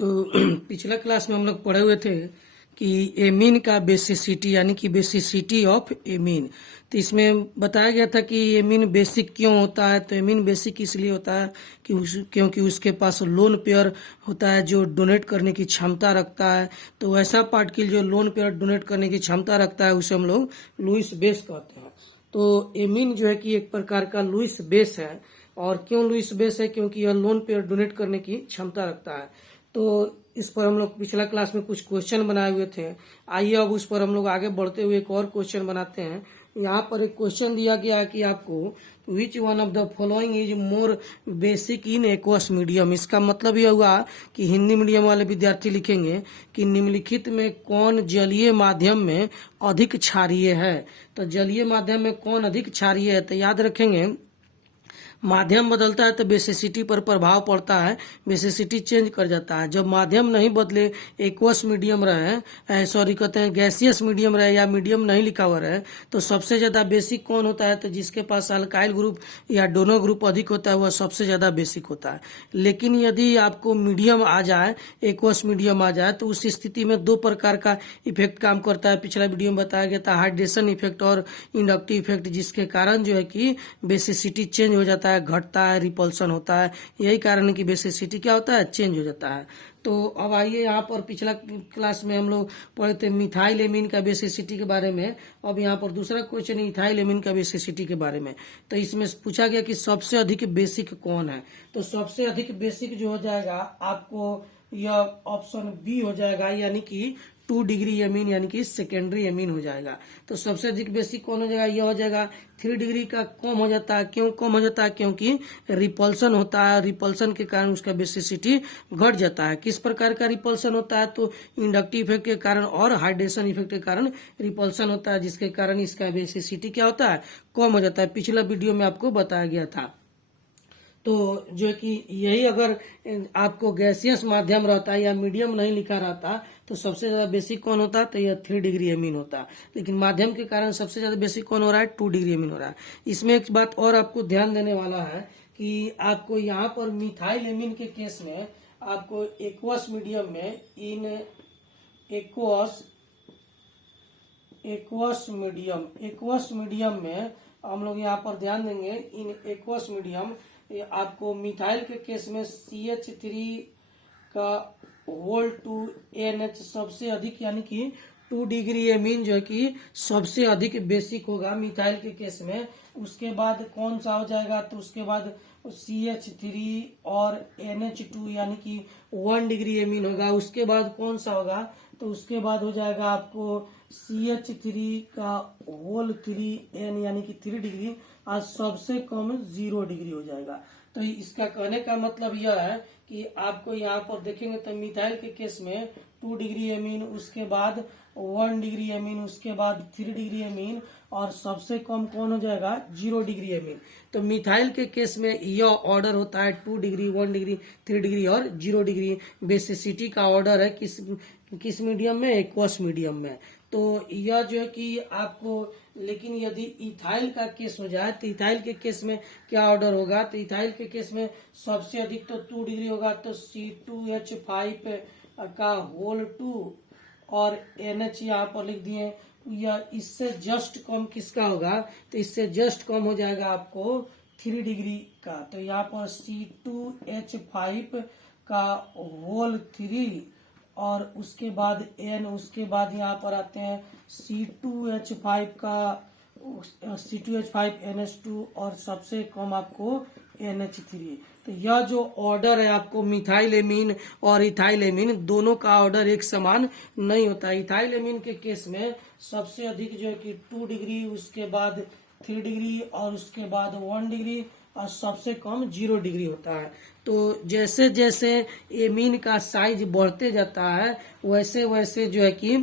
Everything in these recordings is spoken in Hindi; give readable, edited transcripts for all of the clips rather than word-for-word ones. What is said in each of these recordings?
तो पिछला क्लास में हम लोग पढ़े हुए थे कि एमीन का बेसिसिटी यानी कि बेसिसिटी ऑफ एमीन। तो इसमें बताया गया था कि एमीन बेसिक क्यों होता है। तो एमीन बेसिक इसलिए होता है कि क्योंकि उसके पास लोन पेयर होता है जो डोनेट करने की क्षमता रखता है। तो ऐसा पार्टिकल जो लोन पेयर डोनेट करने की क्षमता रखता है उसे हम लोग लुईस बेस कहते हैं। तो एमीन जो है कि एक प्रकार का लुईस बेस है। और क्यों लुईस बेस है? क्योंकि यह लोन पेयर डोनेट करने की क्षमता रखता है। तो इस पर हम लोग पिछला क्लास में कुछ क्वेश्चन बनाए हुए थे। आइए अब उस पर हम लोग आगे बढ़ते हुए एक और क्वेश्चन बनाते हैं। यहाँ पर एक क्वेश्चन दिया गया है कि आपको विच one of the following is more basic in aqueous medium. इसका मतलब यह हुआ कि हिंदी मीडियम वाले विद्यार्थी लिखेंगे कि निम्नलिखित में कौन जलीय माध्यम में अधिक क्षारीय है। तो जलीय माध्यम में कौन अधिक क्षारीय है? तो याद रखेंगे माध्यम बदलता है तो बेसिसिटी पर प्रभाव पड़ता है, बेसिसिटी चेंज कर जाता है। जब माध्यम नहीं बदले, एक्वस मीडियम रहे, सॉरी कहते हैं गैसियस मीडियम रहे या मीडियम नहीं लिखा हुआ रहे, तो सबसे ज्यादा बेसिक कौन होता है? तो जिसके पास अल्काइल ग्रुप या डोनो ग्रुप अधिक होता है वह सबसे ज्यादा बेसिक होता है। लेकिन यदि आपको मीडियम आ जाए, एक्वस मीडियम आ जाए, तो उस स्थिति में दो प्रकार का इफेक्ट काम करता है। पिछला वीडियो में बताया गया था हाइड्रेशन इफेक्ट और इंडक्टिव इफेक्ट, जिसके कारण जो है कि बेसिसिटी चेंज हो जाता है, घटता है, रिपल्सन होता है। यही कारण है कि बेसिसिटी क्या होता है? चेंज हो जाता है। तो अब आइए यहाँ पर पिछला क्लास में हम लोग पढ़े थे मिथाइल एमीन का बेसिसिटी के बारे में। अब यहाँ पर दूसरा क्वेश्चन है इथाइल एमीन का बेसिसिटी के बारे में। तो इसमें पूछा गया कि सबसे अधिक बेसिक कौन है। तो सबसे अधिक बेसिक जो हो जाएगा आपको यह ऑप्शन बी हो जाएगा, यानी कि 2 डिग्री एमीन, यानी कि सेकेंडरी एमीन हो जाएगा। तो सबसे अधिक बेसिक कौन हो जाएगा? यह हो जाएगा 3 डिग्री का कम हो जाता है। क्यों कम हो जाता है? क्योंकि रिपल्सन होता है, रिपल्सन के कारण उसका बेसिसिटी घट जाता है। किस प्रकार का रिपल्सन होता है? तो इंडक्टिव इफेक्ट के कारण और हाइड्रेशन इफेक्ट के कारण रिपल्सन होता है, जिसके कारण इसका बेसिसिटी क्या होता है? कम हो जाता है। पिछला वीडियो में आपको बताया गया था। तो जो है कि यही अगर आपको गैसियस माध्यम रहता या मीडियम नहीं लिखा रहता तो सबसे ज्यादा बेसिक कौन होता? तो यह 3 डिग्री एमीन होता। लेकिन माध्यम के कारण सबसे ज्यादा बेसिक कौन हो रहा है? 2 डिग्री एमीन हो रहा है। इसमें एक बात और आपको ध्यान देने वाला है कि आपको यहाँ पर मिथाइल एमीन के केस में आपको एक्वस मीडियम में इन एक्वस मीडियम में हम लोग यहाँ पर ध्यान देंगे। इन एक्वस मीडियम आपको मिथाइल के केस में CH3 का होल टू NH सबसे अधिक, यानी कि 2 डिग्री एमीन जो है कि सबसे अधिक बेसिक होगा मिथाइल के केस में। उसके बाद कौन सा हो जाएगा? तो उसके बाद CH3 और NH2 यानी कि 1 डिग्री एमीन होगा। उसके बाद कौन सा होगा? तो उसके बाद हो जाएगा आपको CH3 का होल 3N यानी कि 3 डिग्री, और सबसे कम 0 डिग्री हो जाएगा। तो इसका कहने का मतलब यह है कि आपको यहाँ पर देखेंगे तो मिथाइल के केस में 2 डिग्री एमीन, उसके बाद 1 डिग्री एमीन, उसके बाद 3 डिग्री एमीन, और सबसे कम कौन हो जाएगा? 0 डिग्री एमीन। तो मिथाइल के केस में यह ऑर्डर होता है 2 डिग्री, 1 डिग्री, 3 डिग्री और 0 डिग्री बेसिसिटी का ऑर्डर है। किस मीडियम में? एक्वस मीडियम में। तो यह जो है कि आपको, लेकिन यदि इथाइल का केस हो जाए तो इथाइल के केस में क्या ऑर्डर होगा? तो इथाइल के केस में सबसे अधिक तो 2 डिग्री होगा, तो C2H5 का होल 2 और NH यहाँ पर लिख दिए। या इससे जस्ट कम किसका होगा? तो इससे जस्ट कम हो जाएगा आपको 3 डिग्री का। तो यहाँ पर C2H5 का होल 3 और उसके बाद N, उसके बाद यहाँ पर आते हैं C2H5 का C2H5NH2 और सबसे कम आपको NH3। तो यह जो ऑर्डर है आपको मिथाइल एमीन और इथाइल एमीन दोनों का ऑर्डर एक समान नहीं होता। इथाइल एमीन के केस में सबसे अधिक जो है कि 2 डिग्री, उसके बाद 3 डिग्री और उसके बाद 1 डिग्री और सबसे कम 0 डिग्री होता है। तो जैसे जैसे एमीन का साइज बढ़ते जाता है वैसे वैसे जो है कि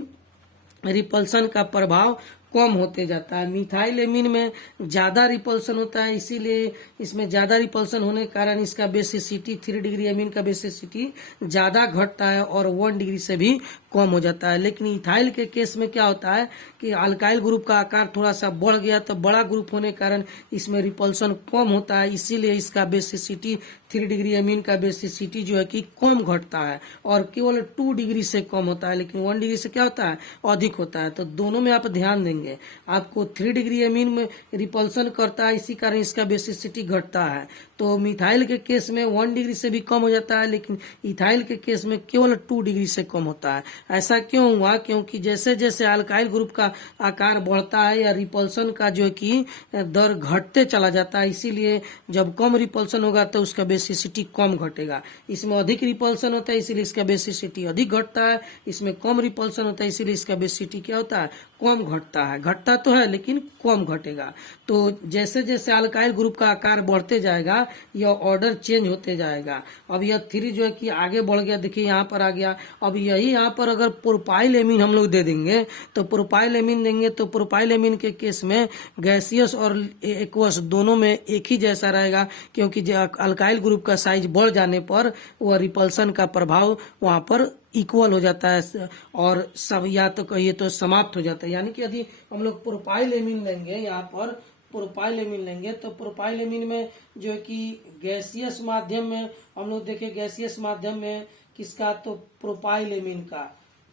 रिपल्सन का प्रभाव कम होते जाता है। मिथाइल एमीन में ज्यादा रिपल्सन होता है, इसीलिए इसमें ज्यादा रिपल्सन होने के कारण इसका बेसिसिटी 3 डिग्री एमीन का बेसिसिटी ज्यादा घटता है और 1 डिग्री से भी कम हो जाता है। लेकिन इथाइल के केस में क्या होता है कि अल्काइल ग्रुप का आकार थोड़ा सा बढ़ गया तो बड़ा ग्रुप होने के कारण इसमें रिपल्सन कम होता है, इसीलिए इसका बेसिसिटी 3 डिग्री एमीन का बेसिसिटी जो है कि कम घटता है और केवल 2 डिग्री से कम होता है, लेकिन 1 डिग्री से क्या होता है, अधिक होता है। तो दोनों में आप ध्यान देंगे, आपको 3 डिग्री एमीन में रिपल्सन करता है, इसी कारण इसका बेसिसिटी घटता है। तो मिथाइल के केस में 1 डिग्री से भी कम हो जाता है, लेकिन इथाइल के केस में केवल 2 डिग्री से कम होता है। ऐसा क्यों हुआ? क्योंकि जैसे जैसे अल्काइल ग्रुप का आकार बढ़ता है या रिपल्सन का जो है कि दर घटते चला जाता है, इसीलिए जब कम रिपल्सन होगा तो उसका बेसिसिटी कम घटेगा। इसमें अधिक रिपल्सन होता है इसीलिए इसका बेसिसिटी अधिक घटता है, इसमें कम रिपल्सन होता है इसीलिए इसका बेसिसिटी क्या होता है, कम घटता है। घटता तो है लेकिन कम घटेगा। तो जैसे जैसे अल्काइल ग्रुप का आकार बढ़ते जाएगा यह ऑर्डर चेंज होते जाएगा। अब यह 3 जो है कि आगे बढ़ गया, देखिए यहाँ पर आ गया। अब यही यहाँ पर अगर प्रोपाइल एमीन हम लोग दे देंगे तो प्रोपाइल एमीन देंगे तो प्रोपाइल एमीन के केस में गैसियस और एक्वस दोनों में एक ही जैसा रहेगा, क्योंकि अल्काइल ग्रुप का साइज बढ़ जाने पर वह रिपल्सन का प्रभाव वहाँ पर इक्वल हो जाता है और सब या तो कहिए तो समाप्त हो जाता है। यानी कि यदि हम लोग प्रोपाइल एमीन लेंगे, यहाँ पर प्रोपाइल एमीन लेंगे तो प्रोपाइल एमीन में जो है कि गैसियस माध्यम में हम लोग देखें, गैसियस माध्यम में किसका, तो प्रोपाइल एमीन का,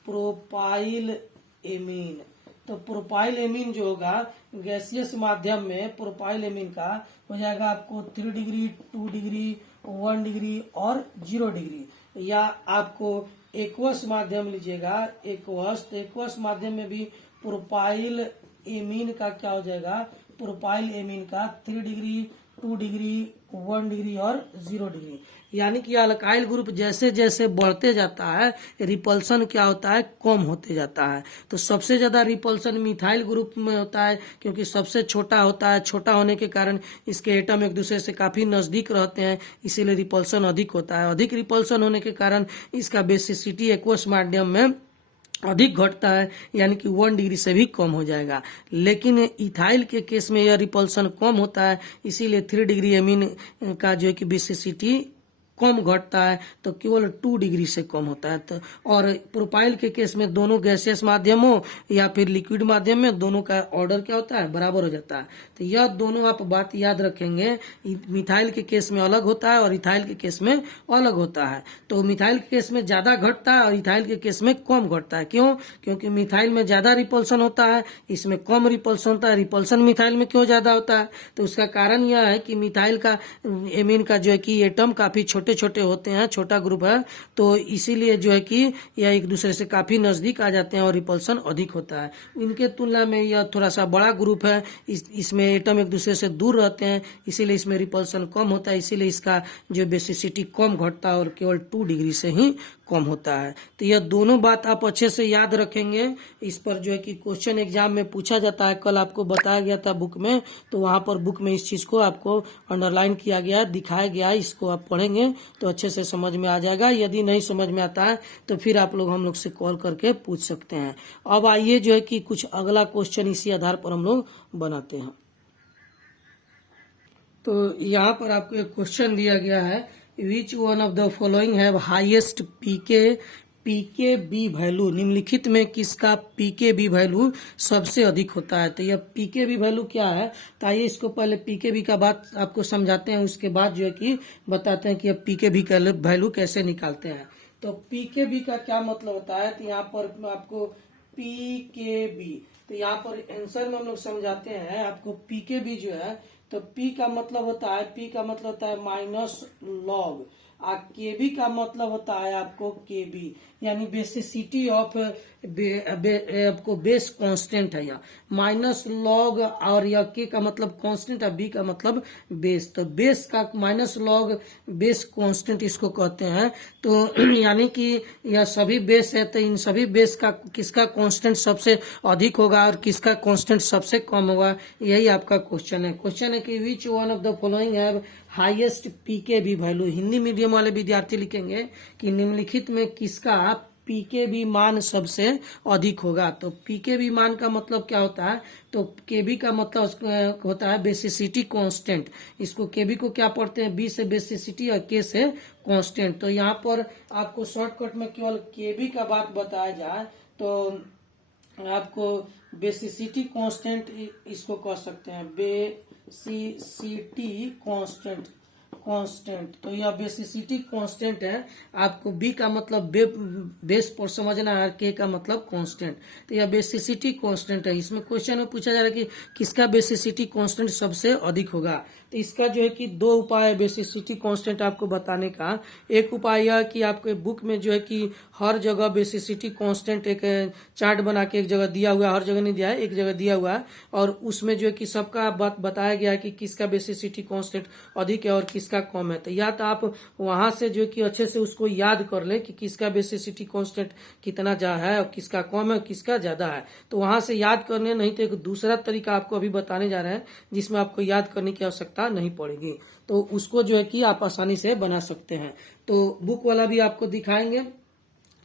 प्रोपाइल एमीन। तो प्रोपाइल एमीन जो होगा गैसियस माध्यम में प्रोपाइल एमीन का हो जाएगा आपको 3 डिग्री, 2 डिग्री, 1 डिग्री और 0 डिग्री। या आपको एक्वस माध्यम लीजिएगा, एक्वस, तो एक्वस माध्यम में भी प्रोपाइल एमीन का क्या हो जाएगा, प्रोपाइल एमीन का 3 डिग्री, 2 डिग्री, 1 डिग्री और 0 डिग्री। यानी कि अल्काइल ग्रुप जैसे जैसे बढ़ते जाता है रिपल्सन क्या होता है, कम होते जाता है। तो सबसे ज्यादा रिपल्सन मिथाइल ग्रुप में होता है, क्योंकि सबसे छोटा होता है। छोटा होने के कारण इसके एटम एक दूसरे से काफी नजदीक रहते हैं, इसीलिए रिपल्सन अधिक होता है। अधिक रिपल्सन होने के कारण इसका बेसिसिटी एक्वस माध्यम में अधिक घटता है, यानी कि 1 डिग्री से भी कम हो जाएगा। लेकिन इथाइल के केस में यह रिपल्सन कम होता है, इसीलिए 3 डिग्री एमीन का जो है कि बेसिसिटी कम घटता है, तो केवल 2 डिग्री से कम होता है। तो और प्रोपाइल के केस में दोनों गैसियस माध्यम हो या फिर लिक्विड माध्यम में, दोनों का ऑर्डर क्या होता है, बराबर हो जाता है। तो यह दोनों आप बात याद रखेंगे, मिथाइल के केस में अलग होता है और इथाइल के केस में अलग होता है। तो मिथाइल के केस में ज्यादा घटता है और इथाइल के केस में कम घटता है। क्यों? क्योंकि मिथाइल में ज्यादा रिपल्सन होता है, इसमें कम रिपल्सन होता है। रिपल्सन मिथाइल में क्यों ज्यादा होता है? तो उसका कारण यह है कि मिथाइल का एमीन का जो है कि एटम काफी छोटे छोटे होते हैं, छोटा ग्रुप है, तो इसीलिए जो है कि यह एक दूसरे से काफी नजदीक आ जाते हैं और रिपल्सन अधिक होता है। इनके तुलना में यह थोड़ा सा बड़ा ग्रुप है, इसमें एटम एक दूसरे से दूर रहते हैं, इसीलिए इसमें रिपल्सन कम होता है, इसीलिए इसका जो बेसिसिटी कम घटता है और केवल 2 डिग्री से ही कम होता है। तो यह दोनों बात आप अच्छे से याद रखेंगे। इस पर जो है कि क्वेश्चन एग्जाम में पूछा जाता है। कल आपको बताया गया था बुक में, तो वहां पर बुक में इस चीज को आपको अंडरलाइन किया गया है, दिखाया गया है। इसको आप पढ़ेंगे तो अच्छे से समझ में आ जाएगा। यदि नहीं समझ में आता है तो फिर आप लोग हम लोग से कॉल करके पूछ सकते हैं। अब आइए जो है कि कुछ अगला क्वेश्चन इसी आधार पर हम लोग बनाते हैं। तो यहाँ पर आपको एक क्वेश्चन दिया गया है, which one of the following have highest pK b value. निम्नलिखित में किसका पीके बी वैल्यू सबसे अधिक होता है? तो यह पीके बी वैल्यू क्या है, तो आइए इसको पहले पीके बी का बात आपको समझाते हैं, उसके बाद जो है कि बताते हैं कि अब पीके बी का वैल्यू कैसे निकालते हैं। तो पीके बी का क्या मतलब होता है, तो यहाँ पर आपको पीके बी, तो यहाँ पर आंसर में हम लोग समझाते हैं आपको। पीके बी जो है, तो पी का मतलब होता है, पी का मतलब होता है माइनस लॉग, और केबी का मतलब होता है आपको केबी, यानी बेसिसिटी ऑफ आपको बेस कांस्टेंट है। यह माइनस लॉग, और यह के का मतलब कांस्टेंट और बी का मतलब बेस। तो बेस का माइनस लॉग बेस कांस्टेंट इसको कहते हैं। तो यानी कि यह सभी बेस है, तो इन सभी बेस का किसका कांस्टेंट सबसे अधिक होगा और किसका कांस्टेंट सबसे कम होगा, यही आपका क्वेश्चन है। क्वेश्चन है कि which one of the following have highest pK b value. Hindi medium वाले विद्यार्थी लिखेंगे कि निम्नलिखित में किसका पीके बी मान सबसे अधिक होगा। तो पीके बी मान का मतलब क्या होता है, तो केबी का मतलब होता है बेसिसिटी कांस्टेंट। इसको केबी को क्या पढ़ते हैं, बी से बेसिसिटी और के से कांस्टेंट। तो यहाँ पर आपको शॉर्टकट में केवल केबी का बात बताया जाए तो आपको बेसिसिटी कांस्टेंट इसको कह सकते हैं, बेसिसिटी कांस्टेंट। कांस्टेंट। तो यह बेसिसिटी कांस्टेंट है। आपको बी का मतलब बेस पर समझना है, के का मतलब कांस्टेंट। तो यह बेसिसिटी कांस्टेंट है। इसमें क्वेश्चन में पूछा जा रहा है कि किसका बेसिसिटी कांस्टेंट सबसे अधिक होगा। तो इसका जो है कि दो उपाय है बेसिसिटी कांस्टेंट आपको बताने का। एक उपाय यह कि आपके बुक में जो है कि हर जगह बेसिसिटी कांस्टेंट एक चार्ट बना के एक जगह दिया हुआ है, हर जगह नहीं दिया है, एक जगह दिया हुआ है, और उसमें जो है कि सबका बताया गया है कि किसका बेसिसिटी कांस्टेंट अधिक है और किसका कम है। तो या तो आप वहां से जो कि अच्छे से उसको याद कर ले कि किसका बेसिसिटी कांस्टेंट कितना ज्यादा है और किसका कम है, किसका ज्यादा है। तो वहां से याद करने, नहीं तो एक दूसरा तरीका आपको अभी बताने जा रहे हैं जिसमें आपको याद करने की आवश्यकता नहीं पड़ेगी। तो उसको जो है कि आप आसानी से बना सकते हैं। तो बुक वाला भी आपको दिखाएंगे।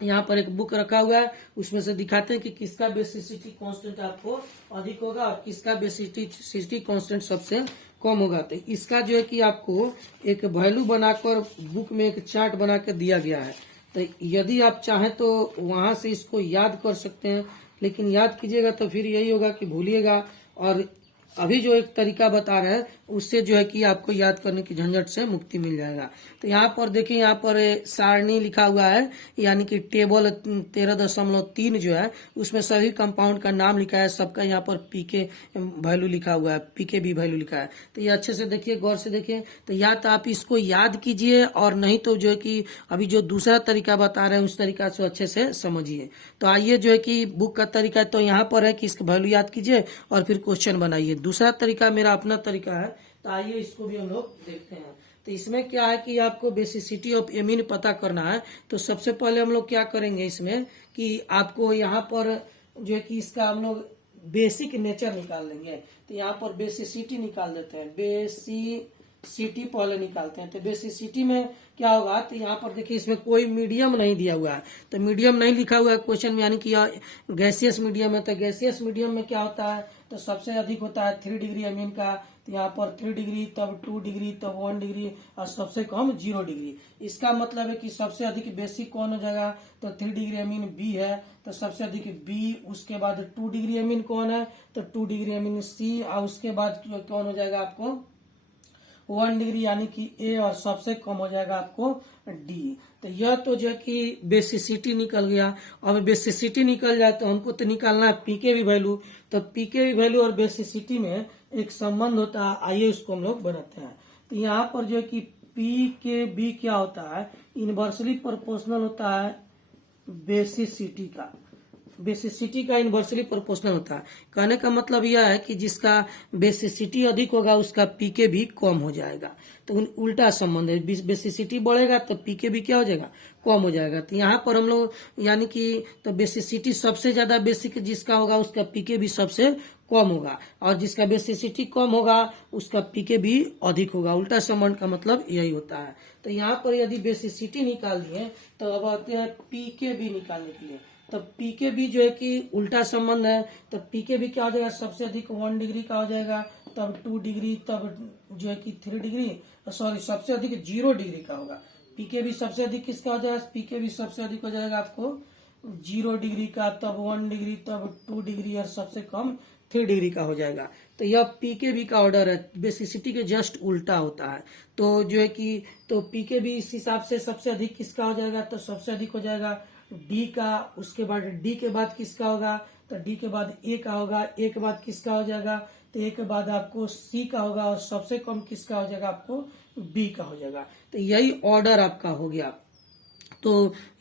यहाँ पर एक बुक रखा हुआ है, उसमें से दिखाते हैं कि किसका बेसिसिटी कांस्टेंट आपको अधिक होगा और किसका बेसिसिटी कांस्टेंट सबसे कम होगा। तो इसका जो है कि आपको एक वैल्यू बनाकर बुक में एक चार्ट बना के दिया गया है। तो यदि आप चाहें तो वहां से इसको याद कर सकते हैं, लेकिन याद कीजिएगा तो फिर यही होगा कि भूलिएगा। और अभी जो एक तरीका बता रहे हैं उससे जो है कि आपको याद करने की झंझट से मुक्ति मिल जाएगा। तो यहाँ पर देखिए, यहाँ पर सारणी लिखा हुआ है, यानी कि टेबल 13.3 जो है उसमें सभी कंपाउंड का नाम लिखा है, सबका यहाँ पर पीके वैल्यू लिखा हुआ है, पीके भी वैल्यू लिखा है। तो ये अच्छे से देखिए, गौर से देखिए। तो या तो आप इसको याद कीजिए और नहीं तो जो है कि अभी जो दूसरा तरीका बता रहे हैं उस तरीका से अच्छे से समझिए। तो आइए जो है कि बुक का तरीका तो यहाँ पर है कि इसका वैल्यू याद कीजिए और फिर क्वेश्चन बनाइए। दूसरा तरीका मेरा अपना तरीका है, तो आइए इसको भी हम लोग देखते हैं। तो इसमें क्या है कि आपको बेसिसिटी ऑफ एमीन पता करना है। तो सबसे पहले हम लोग क्या करेंगे इसमें कि आपको यहाँ पर जो है कि इसका हम लोग बेसिक नेचर निकाल लेंगे। तो यहाँ पर बेसिसिटी निकाल देते हैं, बेसिसिटी पहले निकालते हैं। तो बेसिसिटी में क्या होगा, तो यहाँ पर देखिए इसमें कोई मीडियम नहीं दिया हुआ है, तो मीडियम नहीं लिखा हुआ है क्वेश्चन में, यानी कि गैसियस मीडियम है। तो गैसियस मीडियम में क्या होता है, तो सबसे अधिक होता है 3 डिग्री अमीन का। तो यहाँ पर 3 डिग्री, तब 2 डिग्री, तब 1 डिग्री और सबसे कम 0 डिग्री। इसका मतलब है कि सबसे अधिक बेसिक कौन हो जाएगा, तो 3 डिग्री अमीन बी है, तो सबसे अधिक बी। उसके बाद 2 डिग्री अमीन कौन है, तो 2 डिग्री अमीन सी। और उसके बाद कौन हो जाएगा आपको 1 डिग्री यानी कि ए, और सबसे कम हो जाएगा आपको डी। तो यह तो जो है कि बेसिसिटी निकल गया। अब बेसिसिटी निकल जाए तो हमको तो निकालना है पीके भी वैल्यू। तो पीके भी वैल्यू और बेसिसिटी में एक संबंध होता है, आइए उसको हम लोग बनाते हैं। तो यहाँ पर जो है कि पी के बी क्या होता है, इनवर्सली प्रोपोर्शनल होता है बेसिसिटी का। बेसिसिटी का इनवर्सली प्रोपोर्शनल होता है। कहने का मतलब यह है कि जिसका बेसिसिटी अधिक होगा उसका पीके भी कम हो जाएगा। तो उल्टा संबंध है, बेसिसिटी बढ़ेगा तो पीके भी क्या हो जाएगा, कम हो जाएगा। तो यहाँ पर हम लोग यानी कि तो बेसिसिटी सबसे ज्यादा बेसिक जिसका होगा उसका पीके भी सबसे कम होगा, और जिसका बेसिसिटी कम होगा उसका पीके भी अधिक होगा। उल्टा संबंध का मतलब यही होता है। तो यहाँ पर यदि बेसिसिटी निकाल दिए तो अब आते हैं पीके भी निकालने के लिए। तब पीके भी जो है कि उल्टा संबंध है, तब पीके भी क्या हो जाएगा, सबसे अधिक 1 डिग्री का हो जाएगा, तब 2 डिग्री, तब जो है कि 3 डिग्री, सॉरी सबसे अधिक 0 डिग्री का होगा। पीके भी सबसे अधिक किसका हो जाएगा, पीके भी सबसे अधिक हो जाएगा आपको 0 डिग्री का, तब 1 डिग्री, तब 2 डिग्री और सबसे कम 3 डिग्री का हो जाएगा। तो यह पीके भी का ऑर्डर है, बेसिसिटी के जस्ट उल्टा होता है। तो जो है कि तो पीके भी इस हिसाब से सबसे अधिक किसका हो जाएगा, तो सबसे अधिक हो जाएगा डी का। उसके बाद डी के बाद किसका होगा, तो डी के बाद ए का होगा। ए के बाद किसका हो जाएगा, तो ए के बाद आपको सी का होगा, और सबसे कम किसका हो जाएगा, आपको बी का हो जाएगा। तो यही ऑर्डर आपका हो गया। तो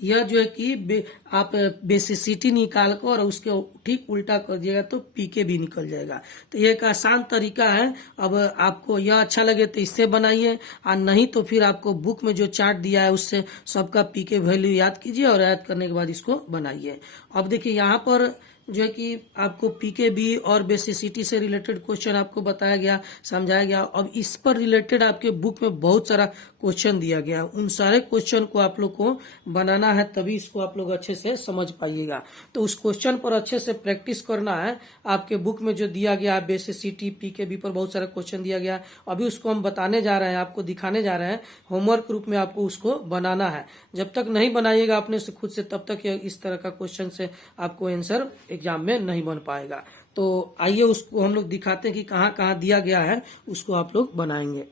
यह जो है कि आप बेसिसिटी निकाल कर और उसके ठीक उल्टा कर दिएगा तो पीके भी निकल जाएगा। तो ये एक आसान तरीका है। अब आपको यह अच्छा लगे तो इससे बनाइए, और नहीं तो फिर आपको बुक में जो चार्ट दिया है उससे सबका पीके वैल्यू याद कीजिए और याद करने के बाद इसको बनाइए। अब देखिए यहाँ पर जो है कि आपको पीके बी और बेसिसिटी से रिलेटेड क्वेश्चन आपको बताया गया, समझाया गया। अब इस पर रिलेटेड आपके बुक में बहुत सारा क्वेश्चन दिया गया, उन सारे क्वेश्चन को आप लोग को बनाना है, तभी इसको आप लोग अच्छे से समझ पाइएगा। तो उस क्वेश्चन पर अच्छे से प्रैक्टिस करना है। आपके बुक में जो दिया गया बेसिसिटी पीके बी पर बहुत सारा क्वेश्चन दिया गया, अभी उसको हम बताने जा रहे हैं, आपको दिखाने जा रहे हैं। होमवर्क रूप में आपको उसको बनाना है। जब तक नहीं बनाइएगा अपने से खुद से, तब तक इस तरह का क्वेश्चन से आपको आंसर एग्जाम में नहीं बन पाएगा। तो आइए उसको हम लोग दिखाते हैं कि कहाँ कहाँ दिया गया है, उसको आप लोग बनाएंगे।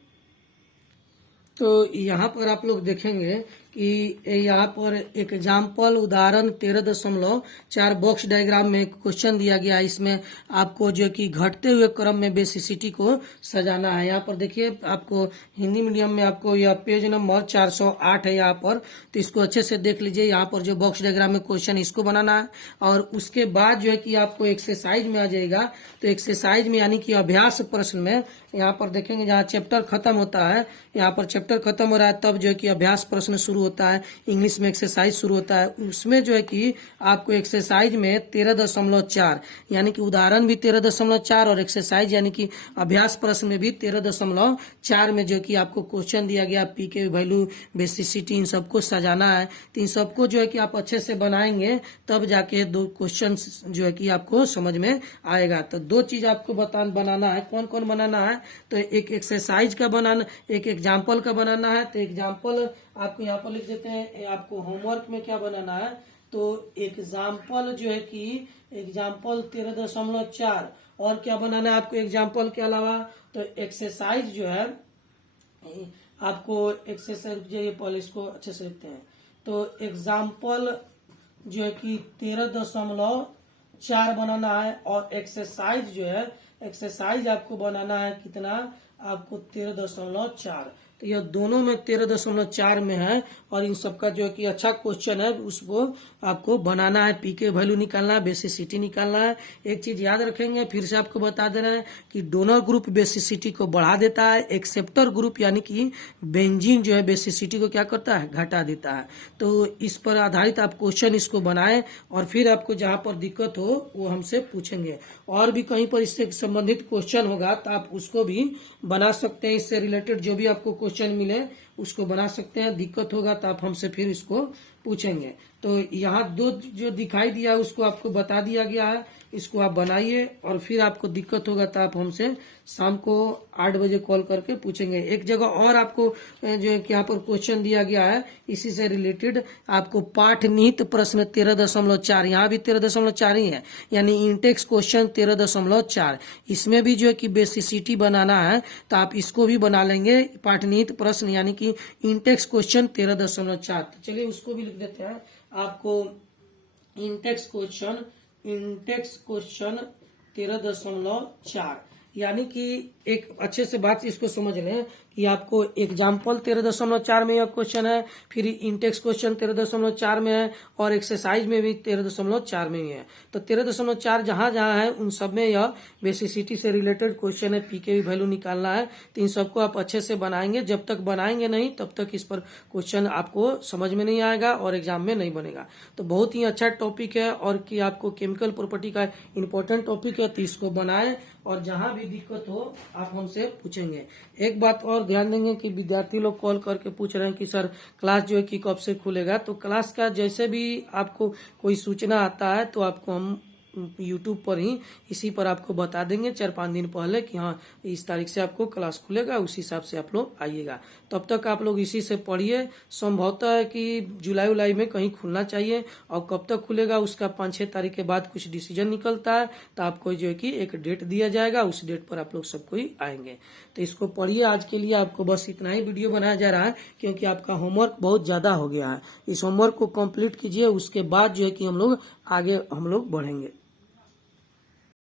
तो यहाँ पर आप लोग देखेंगे कि यहाँ पर एक एग्जाम्पल उदाहरण 13.4 बॉक्स डायग्राम में एक क्वेश्चन दिया गया है। इसमें आपको जो कि घटते हुए क्रम में बेसिसिटी को सजाना है। यहाँ पर देखिए आपको हिंदी मीडियम में आपको यह पेज नंबर 408 है यहाँ पर, तो इसको अच्छे से देख लीजिए। यहाँ पर जो बॉक्स डायग्राम में क्वेश्चन इसको बनाना है और उसके बाद जो है कि आपको एक्सरसाइज में आ जाएगा। तो एक्सरसाइज में यानी कि अभ्यास प्रश्न में यहाँ पर देखेंगे जहाँ चैप्टर खत्म होता है, यहाँ पर चैप्टर खत्म हो रहा है तब जो है कि अभ्यास प्रश्न शुरू होता है, इंग्लिश में एक्सरसाइज शुरू होता है। उसमें जो है कि आपको एक्सरसाइज में 13.4 यानी कि उदाहरण भी 13.4 और एक्सरसाइज यानी कि अभ्यास प्रश्न में भी 13.4 में जो कि आपको क्वेश्चन दिया गया पी के वैल्यू, बेसिसिटी, इन सबको सजाना है। तो इन सबको जो है कि आप अच्छे से बनाएंगे तब जाके दो क्वेश्चन जो है कि आपको समझ में आएगा। तो दो चीज आपको बनाना है। कौन कौन बनाना है? तो एक एक्सरसाइज का बनाना, एक एग्जाम्पल का बनाना है। तो एग्जाम्पल आपको यहाँ पर लिख देते हैं। आपको होमवर्क में क्या बनाना है? तो एग्जाम्पल जो है कि एग्जाम्पल 13.4 और क्या बनाना है आपको एग्जाम्पल के अलावा? तो एक्सरसाइज जो है आपको एक्सरसाइज जो पहले इसको अच्छे से लिखते हैं। तो एग्जाम्पल जो है कि 13.4 बनाना है और एक्सरसाइज जो है एक्सरसाइज आपको बनाना है कितना? आपको 13.4। तो यह दोनों में 13.4 में है और इन सबका जो है कि अच्छा क्वेश्चन है उसको आपको बनाना है, पी के वैल्यू निकालना है, बेसिसिटी निकालना है। एक चीज याद रखेंगे, फिर से आपको बता दे रहे हैं कि डोनर ग्रुप बेसिसिटी को बढ़ा देता है, एक्सेप्टर ग्रुप यानी कि बेंजीन जो है बेसिसिटी को क्या करता है? घटा देता है। तो इस पर आधारित आप क्वेश्चन इसको बनाएं और फिर आपको जहां पर दिक्कत हो वो हमसे पूछेंगे। और भी कहीं पर इससे संबंधित क्वेश्चन होगा तो आप उसको भी बना सकते हैं। इससे रिलेटेड जो भी आपको क्वेश्चन मिले उसको बना सकते हैं। दिक्कत होगा तो आप हमसे फिर इसको पूछेंगे। तो यहाँ दो जो दिखाई दिया है उसको आपको बता दिया गया है, इसको आप बनाइए और फिर आपको दिक्कत होगा तो आप हमसे शाम को 8 बजे कॉल करके पूछेंगे। एक जगह और आपको जो है कि यहाँ पर क्वेश्चन दिया गया है इसी से रिलेटेड, आपको पाठ निहित प्रश्न 13.4, यहाँ भी 13.4 ही है, यानी इंटेक्स क्वेश्चन 13.4। इसमें भी जो है कि बेसिसिटी बनाना है तो आप इसको भी बना लेंगे, पाठ निहित प्रश्न यानी कि इंटेक्स क्वेश्चन 13.4। तो चलिए उसको भी लिख देते हैं। आपको इंटेक्स क्वेश्चन 13.4 यानी कि एक अच्छे से बात इसको समझ लें कि आपको एग्जाम्पल 13.4 में यह क्वेश्चन है, फिर इंटेक्स क्वेश्चन 13.4 में है और एक्सरसाइज में भी 13.4 में ही है। तो 13.4 जहां जहां है उन सब में यह बेसिसिटी से रिलेटेड क्वेश्चन है, पी के वैल्यू निकालना है। तो इन सबको आप अच्छे से बनाएंगे, जब तक बनाएंगे नहीं तब तक इस पर क्वेश्चन आपको समझ में नहीं आएगा और एग्जाम में नहीं बनेगा। तो बहुत ही अच्छा टॉपिक है और कि आपको केमिकल प्रॉपर्टी का इंपॉर्टेंट टॉपिक है, तो इसको बनाए और जहां भी दिक्कत हो आप हमसे पूछेंगे। एक बात और ध्यान देंगे कि विद्यार्थी लोग कॉल करके पूछ रहे हैं कि सर क्लास जो है कि कब से खुलेगा। तो क्लास का जैसे भी आपको कोई सूचना आता है तो आपको हम यूट्यूब पर ही इसी पर आपको बता देंगे 4-5 दिन पहले कि हाँ इस तारीख से आपको क्लास खुलेगा, उसी हिसाब से आप लोग आइएगा। तब तक आप लोग इसी से पढ़िए। संभवतः है कि जुलाई में कहीं खुलना चाहिए और कब तक खुलेगा उसका 5-6 तारीख के बाद कुछ डिसीजन निकलता है तो आपको जो है कि एक डेट दिया जाएगा, उस डेट पर आप लोग सब कोई आएंगे। तो इसको पढ़िए। आज के लिए आपको बस इतना ही वीडियो बनाया जा रहा है क्योंकि आपका होमवर्क बहुत ज्यादा हो गया है। इस होमवर्क को कंप्लीट कीजिए, उसके बाद जो है कि हम लोग आगे बढ़ेंगे।